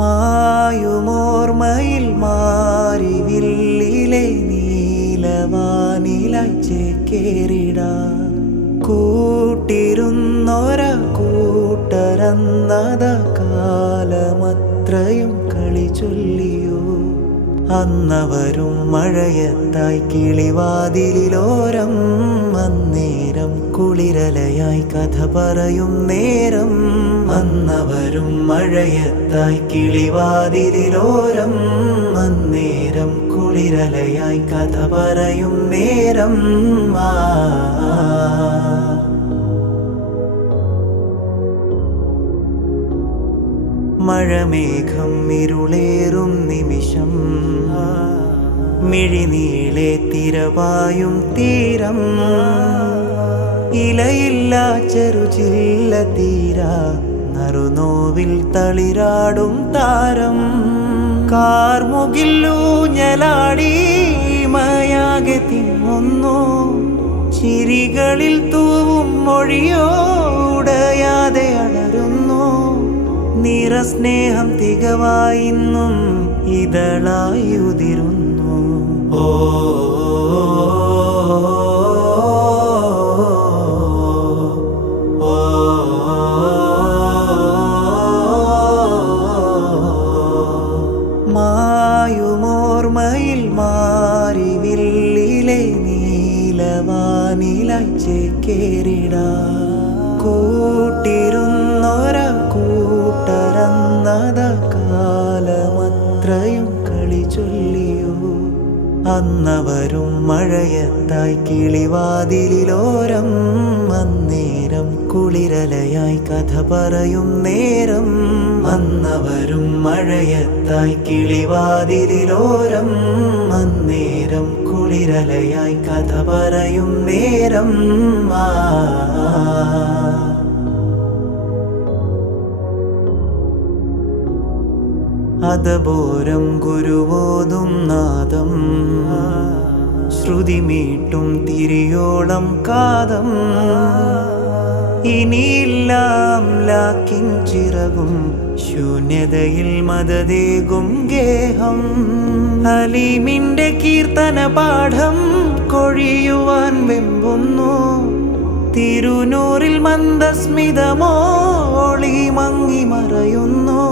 മായുമോർമയിൽ മാരിവില്ലിലെ നീലവാനിലായി ചേക്കേറിടാം. കൂട്ടിരുന്നൊര കൂട്ടരന്നത കാലമത്രയും കളി ചൊല്ലിയോ. അന്നവരും മഴയത്തായി കിളിവാതിലിലോരം, അന്നേരം കുളിരലയായി കഥ പറയും നേരം. അന്നവരും മഴയത്തായി കിളിവാതിലിലോരം, അന്നേരം കുളിരലയായി കഥ പറയും നേരം. മഴമേഘം ഇരുളേറും നിമിഷം, മിഴിനീളെ തിരവായും തീരം. ഇലയില്ല ചെറുചില്ല തീരാ നറുനോവിൽ തളിരാടും താരം. കാർമുകില്ലൂഞ്ഞലാടി മയാകെ തിങ്ങുന്നു, ചിരികളിൽ തൂവും മൊഴിയോ ഉടയാതെ അടരുന്നു. നിറസ്നേഹം തികവായിന്നും ഇതളായി ഉതിരുന്നു. ഓ മായുമോർമയിൽ മാരിവില്ലിലെ നീലവാനിലായി ചേക്കേറിടാം. കൂട്ടിരുന്നൊര കൂട്ടരന്നത കാലമത്രയും കളി ചൊല്ലിയോ. അന്നവരും മഴയത്തായി കിളിവാതിലിലോരം, അന്നേരം കുളിരലയായി കഥ പറയും നേരം. അന്നവരും മഴയത്തായി കിളിവാതിലിലോരം, അന്നേരം കുളിരലയായി കഥ പറയും നേരം. അതബോരം ഗുരുവോതും നാദം, ശ്രുതിമീട്ടും തിരിയോളം കാതം. ഇനിയില്ലാം ലാക്കിൻ ചിറകും, ശൂന്യതയിൽ മദതേകും ഗേഹം. ഹലീമിന്റെ കീർത്തന പാഠം കൊഴിയുവാൻ വെമ്പുന്നു. തിരുനൂറിൽ മന്ദസ്മിതമോളി മങ്ങി മറയുന്നു.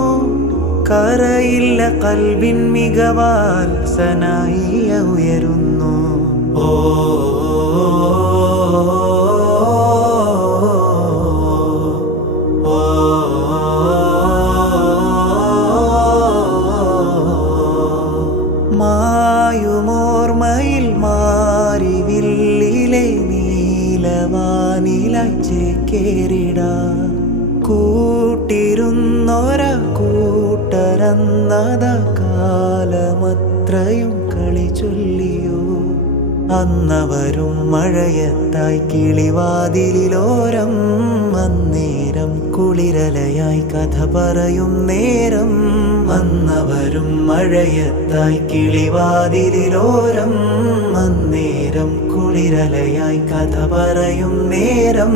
കരയില്ല കൽബിൻ മികവാൽ സനായിയ ഉയരുന്നു. ഓ മായുമോർമയിൽ മാരിവില്ലിലെ നീലവാനിലായി ചേക്കേറിടാം. കൂട്ടിരുന്നൊര കൂട്ടരന്നത കാലമത്രയും കളി ചൊല്ലിയോ. അന്നവരും മഴയത്തായി കിളിവാതിലിലോരം, അന്നേരം കുളിരലയായി കഥ പറയും നേരം. അന്നവരും മഴയത്തായി കിളിവാതിലിലോരം, അന്നേരം കുളിരലയായി കഥ പറയും നേരം.